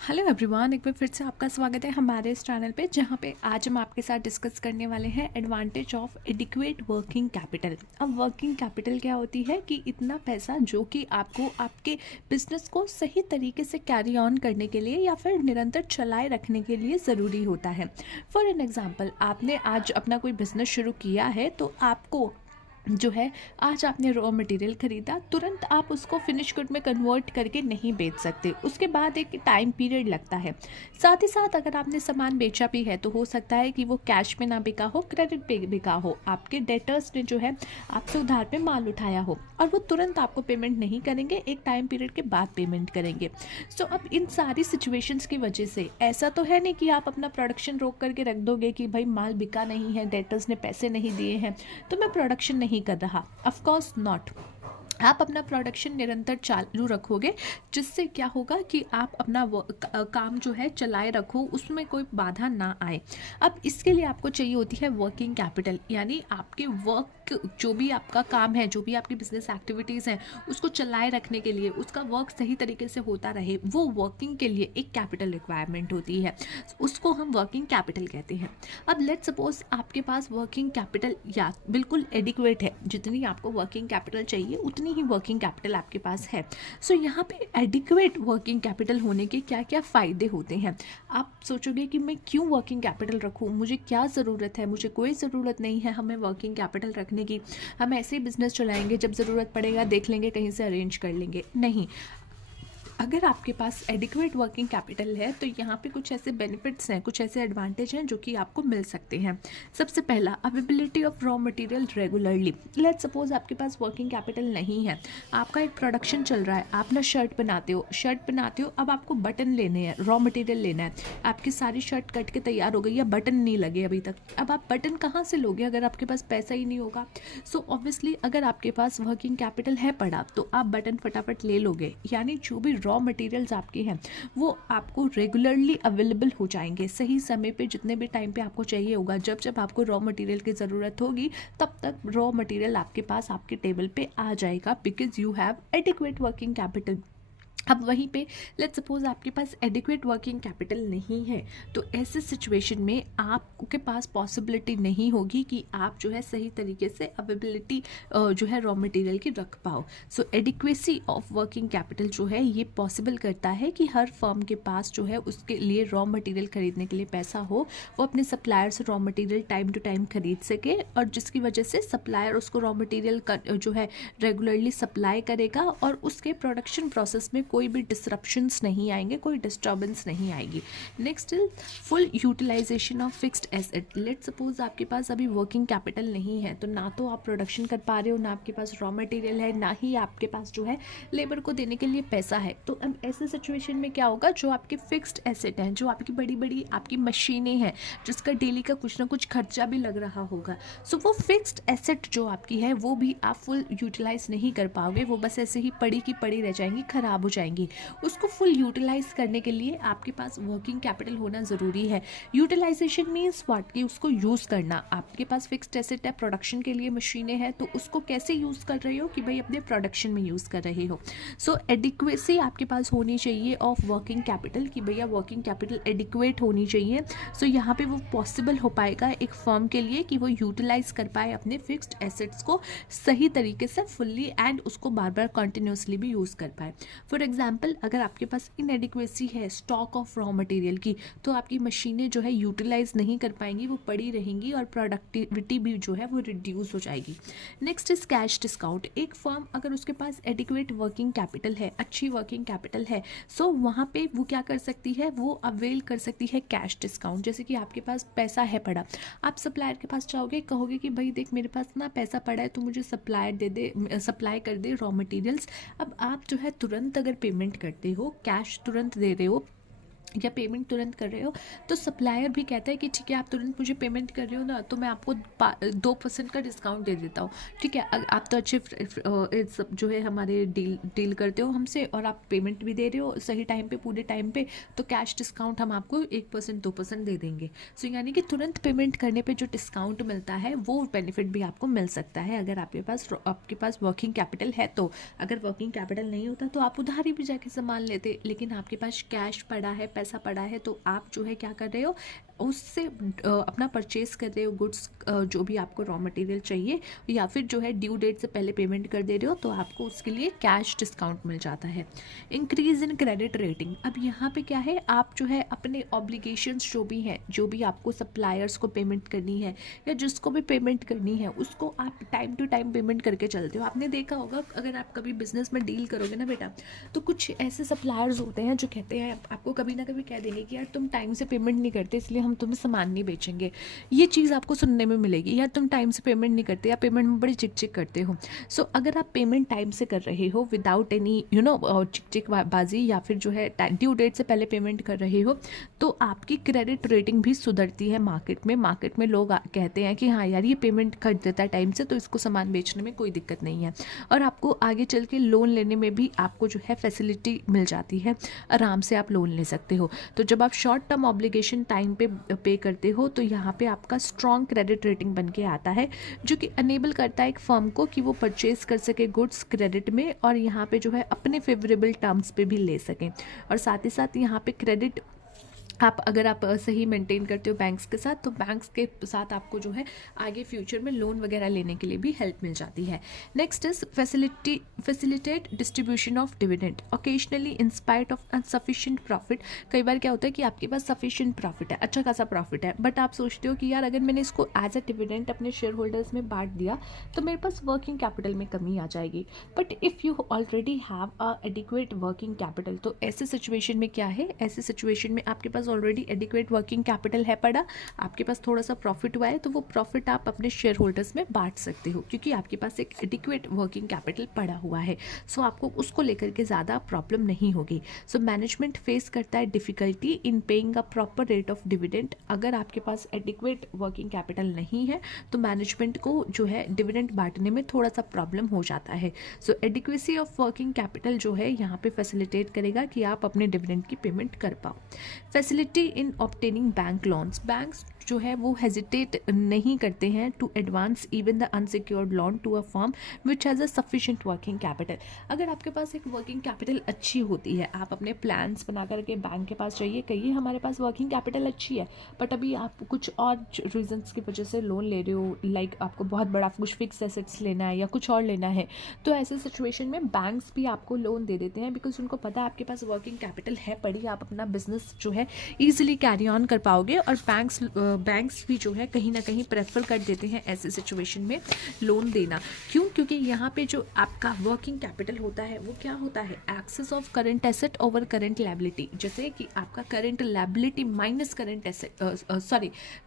Hello everyone, एक बार फिर से आपका स्वागत है हमारे इस चैनल पे, जहाँ पे आज हम आपके साथ डिस्कस करने वाले हैं advantage of adequate working capital. अब वर्किंग कैपिटल क्या होती है कि इतना पैसा जो कि आपको आपके बिजनेस को सही तरीके से कैरी ऑन करने के लिए या फिर निरंतर चलाए रखने के लिए ज़रूरी होता है। फॉर एन एग्जाम्पल, आपने आज अपना कोई बिजनेस शुरू किया है तो आपको जो है, आज आपने रॉ मटेरियल ख़रीदा, तुरंत आप उसको फिनिश गुड में कन्वर्ट करके नहीं बेच सकते, उसके बाद एक टाइम पीरियड लगता है। साथ ही साथ अगर आपने सामान बेचा भी है तो हो सकता है कि वो कैश में ना बिका हो, क्रेडिट पे बिका हो, आपके डेटर्स ने जो है आपसे उधार पे माल उठाया हो और वो तुरंत आपको पेमेंट नहीं करेंगे, एक टाइम पीरियड के बाद पेमेंट करेंगे। सो अब इन सारी सिचुएशंस की वजह से ऐसा तो है नहीं कि आप अपना प्रोडक्शन रोक करके रख दोगे कि भाई माल बिका नहीं है, डेटर्स ने पैसे नहीं दिए हैं तो मैं प्रोडक्शन नहीं कर रहा। Of course not. आप अपना प्रोडक्शन निरंतर चालू रखोगे, जिससे क्या होगा कि आप अपना काम जो है चलाए रखो, उसमें कोई बाधा ना आए। अब इसके लिए आपको चाहिए होती है वर्किंग कैपिटल, यानी आपके वर्क जो भी आपका काम है, जो भी आपकी बिजनेस एक्टिविटीज़ हैं, उसको चलाए रखने के लिए, उसका वर्क सही तरीके से होता रहे, वो वर्किंग के लिए एक कैपिटल रिक्वायरमेंट होती है, उसको हम वर्किंग कैपिटल कहते हैं। अब लेट्स सपोज आपके पास वर्किंग कैपिटल या बिल्कुल एडिक्वेट है, जितनी आपको वर्किंग कैपिटल चाहिए उतनी ही वर्किंग कैपिटल आपके पास है। सो यहाँ पे एडिक्वेट वर्किंग कैपिटल होने के क्या क्या फ़ायदे होते हैं। आप सोचोगे कि मैं क्यों वर्किंग कैपिटल रखूँ, मुझे क्या ज़रूरत है। मुझे कोई ज़रूरत नहीं है हमें वर्किंग कैपिटल रखने की, हम ऐसे ही बिजनेस चलाएंगे, जब ज़रूरत पड़ेगा देख लेंगे, कहीं से अरेंज कर लेंगे। नहीं, अगर आपके पास एडिक्वेट वर्किंग कैपिटल है तो यहाँ पे कुछ ऐसे बेनिफिट्स हैं, कुछ ऐसे एडवांटेज हैं जो कि आपको मिल सकते हैं। सबसे पहला, availability of raw material regularly. Let's suppose आपके पास वर्किंग कैपिटल नहीं है, आपका एक प्रोडक्शन चल रहा है, आप ना शर्ट बनाते हो, अब आपको बटन लेने हैं, रॉ मटेरियल लेना है, आपकी सारी शर्ट कट के तैयार हो गई है, बटन नहीं लगे अभी तक। अब आप बटन कहाँ से लोगे अगर आपके पास पैसा ही नहीं होगा। सो ऑब्वियसली अगर आपके पास वर्किंग कैपिटल है पड़ा तो आप बटन फटाफट ले लोगे, यानी जो भी रॉ मटेरियल्स आपके हैं वो आपको रेगुलरली अवेलेबल हो जाएंगे, सही समय पे, जितने भी टाइम पे आपको चाहिए होगा। जब जब आपको रॉ मटेरियल की ज़रूरत होगी तब तक रॉ मटेरियल आपके पास आपके टेबल पे आ जाएगा, because you have adequate working capital. अब वहीं पे लेट्स सपोज आपके पास एडिक्वेट वर्किंग कैपिटल नहीं है, तो ऐसे सिचुएशन में आपके पास पॉसिबिलिटी नहीं होगी कि आप जो है सही तरीके से अवेलेबिलिटी जो है रॉ मटेरियल की रख पाओ। सो एडिक्वेसी ऑफ वर्किंग कैपिटल जो है ये पॉसिबल करता है कि हर फर्म के पास जो है उसके लिए रॉ मटेरियल खरीदने के लिए पैसा हो, वो अपने सप्लायर से raw material time to time खरीद सके, और जिसकी वजह से सप्लायर उसको रॉ मटेरियल जो है रेगुलरली सप्लाई करेगा और उसके प्रोडक्शन प्रोसेस में कोई भी डिसरप्शंस नहीं आएंगे, कोई डिस्टर्बेंस नहीं आएगी। Next is full utilization of fixed asset. Let's suppose आपके पास अभी वर्किंग कैपिटल नहीं है, तो ना तो आप प्रोडक्शन कर पा रहे हो, ना आपके पास रॉ मटेरियल है, ना ही आपके पास जो है लेबर को देने के लिए पैसा है। तो अब ऐसे सिचुएशन में क्या होगा, जो आपके फिक्स्ड एसेट हैं, जो आपकी बड़ी बड़ी आपकी मशीनें हैं, जिसका डेली का कुछ ना कुछ खर्चा भी लग रहा होगा, सो वो फिक्स्ड एसेट जो आपकी है वो भी आप फुल यूटिलाइज नहीं कर पाओगे, वो बस ऐसे ही पड़ी की पड़ी रह जाएंगी, खराब हो जाएंगी। उसको फुल यूटिलाइज करने के लिए आपके पास वर्किंग कैपिटल होना ज़रूरी है। यूटिलाइजेशन मीन्स व्हाट, कि उसको यूज़ करना। आपके पास फिक्स्ड एसेट है, प्रोडक्शन के लिए मशीनें हैं, तो उसको कैसे यूज़ कर रहे हो कि भाई अपने प्रोडक्शन में यूज़ कर रहे हो। सो एडिक्वेसी आपके पास होनी चाहिए ऑफ वर्किंग कैपिटल, कि भैया वर्किंग कैपिटल एडिक्वेट होनी चाहिए। सो यहाँ पे वो पॉसिबल हो पाएगा एक फर्म के लिए कि वो यूटिलाइज कर पाए अपने फिक्स्ड एसेट्स को सही तरीके से फुल्ली, एंड उसको बार बार कंटिन्यूसली भी यूज़ कर पाए। फॉर एग्जाम्पल, अगर आपके पास इनएडिक्वेसी है स्टॉक ऑफ रॉ मटेरियल की, तो आपकी मशीनें जो है यूटिलाइज नहीं कर पाएंगी, वो पड़ी रहेंगी और प्रोडक्टिविटी भी जो है वो रिड्यूस हो जाएगी। Next is cash discount. एक फर्म अगर उसके पास एडिक्वेट वर्किंग कैपिटल है, अच्छी वर्किंग कैपिटल है, सो वहाँ पे वो क्या कर सकती है, वो अवेल कर सकती है कैश डिस्काउंट। जैसे कि आपके पास पैसा है पड़ा, आप सप्लायर के पास जाओगे, कहोगे कि भाई देख मेरे पास ना पैसा पड़ा है, तो मुझे सप्लायर दे दे, सप्लाई कर दे रॉ मटेरियल्स। अब आप जो है तुरंत अगर पेमेंट करते हो, कैश तुरंत दे रहे हो, या पेमेंट तुरंत कर रहे हो, तो सप्लायर भी कहता है कि ठीक है आप तुरंत मुझे पेमेंट कर रहे हो ना, तो मैं आपको 2% का डिस्काउंट दे देता हूँ। ठीक है, आप तो अच्छे जो है हमारे डील करते हो हमसे, और आप पेमेंट भी दे रहे हो सही टाइम पे, पूरे टाइम पे, तो कैश डिस्काउंट हम आपको 1% 2% दे देंगे। सो यानी कि तुरंत पेमेंट करने पे जो डिस्काउंट मिलता है वो बेनिफिट भी आपको मिल सकता है अगर आपके पास वर्किंग कैपिटल है। तो अगर वर्किंग कैपिटल नहीं होता तो आप उधारी भी जाके सामान लेते, लेकिन आपके पास कैश पड़ा है, पैसा पड़ा है, तो आप जो है क्या कर रहे हो, उससे अपना परचेज कर रहे हो गुड्स, जो भी आपको रॉ मटेरियल चाहिए, या फिर जो है ड्यू डेट से पहले पेमेंट कर दे रहे हो, तो आपको उसके लिए कैश डिस्काउंट मिल जाता है। इंक्रीज इन क्रेडिट रेटिंग, अब यहाँ पे क्या है, आप जो है अपने ऑब्लिगेशंस जो भी हैं, जो भी आपको सप्लायर्स को पेमेंट करनी है या जिसको भी पेमेंट करनी है, उसको आप टाइम टू टाइम पेमेंट करके चलते हो। आपने देखा होगा अगर आप कभी बिजनेस में डील करोगे ना बेटा, तो कुछ ऐसे सप्लायर्स होते हैं जो कहते हैं, आपको कभी ना कभी कह देंगे कि यार तुम टाइम से पेमेंट नहीं करते इसलिए हम तुम्हें सामान नहीं बेचेंगे। ये चीज़ आपको सुनने में मिलेगी, यार तुम टाइम से पेमेंट नहीं करते या पेमेंट में बड़ी चिक चिक करते हो। सो अगर आप पेमेंट टाइम से कर रहे हो विदाउट एनी चिक चिक बाजी, या फिर जो है ड्यू डेट से पहले पेमेंट कर रहे हो, तो आपकी क्रेडिट रेटिंग भी सुधरती है मार्केट में लोग कहते हैं कि हाँ यार ये पेमेंट कर देता है टाइम से, तो इसको सामान बेचने में कोई दिक्कत नहीं है, और आपको आगे चल के लोन लेने में भी आपको जो है फैसिलिटी मिल जाती है, आराम से आप लोन ले सकते हो। तो जब आप शॉर्ट टर्म ऑब्लिगेशन टाइम पे करते हो, तो यहाँ पे आपका स्ट्रॉन्ग क्रेडिट रेटिंग बन के आता है, जो कि अनेबल करता है एक फर्म को कि वो परचेज कर सके गुड्स क्रेडिट में, और यहाँ पे जो है अपने फेवरेबल टर्म्स पे भी ले सकें। और साथ ही साथ यहाँ पे क्रेडिट अगर आप सही मेंटेन करते हो बैंक्स के साथ, तो बैंक्स के साथ आपको जो है आगे फ्यूचर में लोन वगैरह लेने के लिए भी हेल्प मिल जाती है। Next is facilitate distribution of dividend occasionally in spite of unsufficient profit. कई बार क्या होता है कि आपके पास सफिशिएंट प्रॉफिट है, अच्छा खासा प्रॉफिट है, बट आप सोचते हो कि यार अगर मैंने इसको एज अ डिविडेंड अपने शेयर होल्डर्स में बांट दिया तो मेरे पास वर्किंग कैपिटल में कमी आ जाएगी। But if you already have a adequate working capital, तो ऐसे सिचुएशन में क्या है, ऐसे सिचुएशन में आपके पास ऑलरेडी एडिक्वेट वर्किंग कैपिटल है पड़ा, आपके पास थोड़ा सा प्रॉफिट हुआ है, तो वो प्रॉफिट आप अपने शेयर होल्डर्स में बांट सकते हो, क्योंकि आपके पास एक एडिक्वेट वर्किंग कैपिटल पड़ा हुआ है। सो आपको उसको लेकर के ज़्यादा प्रॉब्लम नहीं होगी। सो मैनेजमेंट फेस करता है difficulty in paying a proper rate of dividend. अगर आपके पास एडिक्वेट वर्किंग कैपिटल नहीं है तो मैनेजमेंट को जो है डिविडेंड बांटने में थोड़ा सा प्रॉब्लम हो जाता है। सो एडिक्वेसी ऑफ वर्किंग कैपिटल जो है यहाँ पे फैसिलिटेट करेगा कि आप अपने डिविडेंड की पेमेंट कर पाओ। Facility in obtaining bank loans, banks जो है वो हेजिटेट नहीं करते हैं to advance even the unsecured loan to a firm which has a sufficient working capital. अगर आपके पास एक वर्किंग कैपिटल अच्छी होती है, आप अपने प्लान्स बना करके बैंक के पास जाइए, कहिए हमारे पास वर्किंग कैपिटल अच्छी है, बट अभी आप कुछ और रीजंस की वजह से लोन ले रहे हो, लाइक आपको बहुत बड़ा कुछ फिक्स एसेट्स लेना है या कुछ और लेना है, तो ऐसे सिचुएशन में बैंक्स भी आपको लोन दे देते हैं, बिकॉज उनको पता है आपके पास वर्किंग कैपिटल है पड़ी, आप अपना बिजनेस जो है ईजिली कैरी ऑन कर पाओगे। और बैंक्स भी जो है कहीं ना कहीं प्रेफर कर देते हैं ऐसे सिचुएशन में लोन देना। क्यों? क्योंकि यहाँ पे जो आपका वर्किंग कैपिटल होता है वो क्या होता है, excess of current asset over current liability. जैसे कि आपका current liability minus current asset,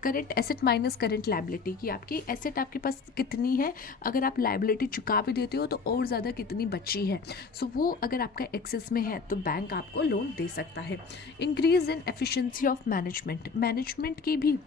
current asset minus current liability, कि आपकी एसेट आपके पास कितनी है, अगर आप लायबिलिटी चुका भी देते हो तो और ज़्यादा कितनी बची है। सो वो अगर आपका एक्सेस में है तो बैंक आपको लोन दे सकता है। Increase in efficiency of management की भी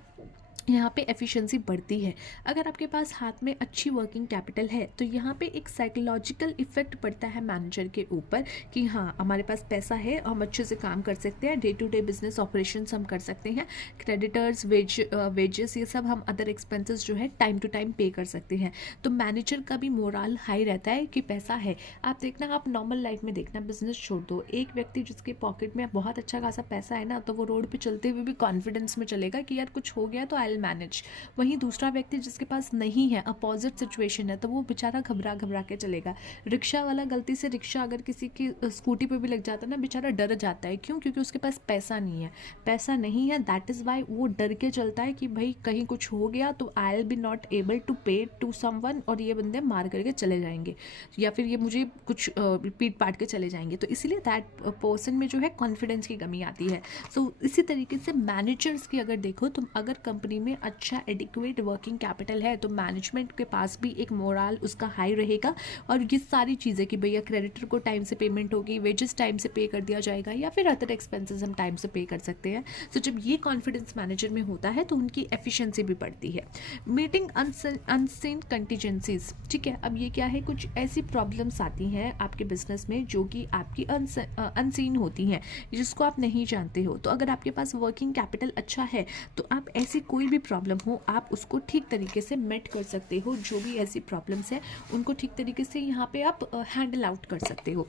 यहाँ पे एफिशिएंसी बढ़ती है। अगर आपके पास हाथ में अच्छी वर्किंग कैपिटल है तो यहाँ पे एक साइकोलॉजिकल इफेक्ट पड़ता है मैनेजर के ऊपर कि हाँ हमारे पास पैसा है, हम अच्छे से काम कर सकते हैं, day to day business operations हम कर सकते हैं, क्रेडिटर्स वेजेस ये सब हम अदर एक्सपेंसेस जो है टाइम टू टाइम पे कर सकते हैं। तो मैनेजर का भी मोरल हाई रहता है कि पैसा है। आप देखना, आप नॉर्मल लाइफ में देखना, बिजनेस छोड़ दो, एक व्यक्ति जिसके पॉकेट में बहुत अच्छा खासा पैसा है ना, तो वो रोड पर चलते हुए भी कॉन्फिडेंस में चलेगा कि यार कुछ हो गया तो आई मैनेज। वहीं दूसरा व्यक्ति जिसके पास नहीं है, अपोजिट सिचुएशन है, तो वो बेचारा घबरा के चलेगा। रिक्शा वाला गलती से रिक्शा अगर किसी की स्कूटी पे भी लग जाता है ना, बेचारा डर जाता है। क्यों? क्योंकि उसके पास पैसा नहीं है, दैट इज वाई वो डर के चलता है कि भाई कहीं कुछ हो गया तो I will be not able to pay to someone, और ये बंदे मार करके चले जाएंगे या फिर ये मुझे कुछ पीट पाट के चले जाएंगे। तो इसीलिए दैट पर्सन में जो है कॉन्फिडेंस की कमी आती है। सो इसी तरीके से मैनेजर्स की अगर देखो, तो अगर कंपनी में अच्छा एडिक्वेट वर्किंग कैपिटल है तो मैनेजमेंट के पास भी एक मोरल उसका हाई रहेगा, और ये सारी चीज़ें कि भैया क्रेडिटर को टाइम से पेमेंट होगी, वेजेस टाइम से पे कर दिया जाएगा, या फिर अदर एक्सपेंसेस हम टाइम से पे कर सकते हैं। तो जब ये कॉन्फिडेंस मैनेजर में होता है तो उनकी एफिशिएंसी भी बढ़ती है। मीटिंग अनसीन कंटीजेंसीज, ठीक है। अब ये क्या है, कुछ ऐसी प्रॉब्लम्स आती हैं आपके बिजनेस में जो कि आपकी अनसीन होती हैं, जिसको आप नहीं जानते हो। तो अगर आपके पास वर्किंग कैपिटल अच्छा है तो आप ऐसी कोई भी प्रॉब्लम हो आप उसको ठीक तरीके से मेट कर सकते हो। जो भी ऐसी प्रॉब्लम्स हैं उनको ठीक तरीके से यहाँ पे आप हैंडल आउट कर सकते हो,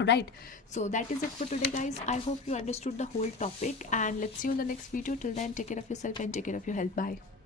right? So that is it for today, guys. I hope you understood the whole topic, and let's see you in the next video. Till then, take care of yourself and take care of your health. Bye.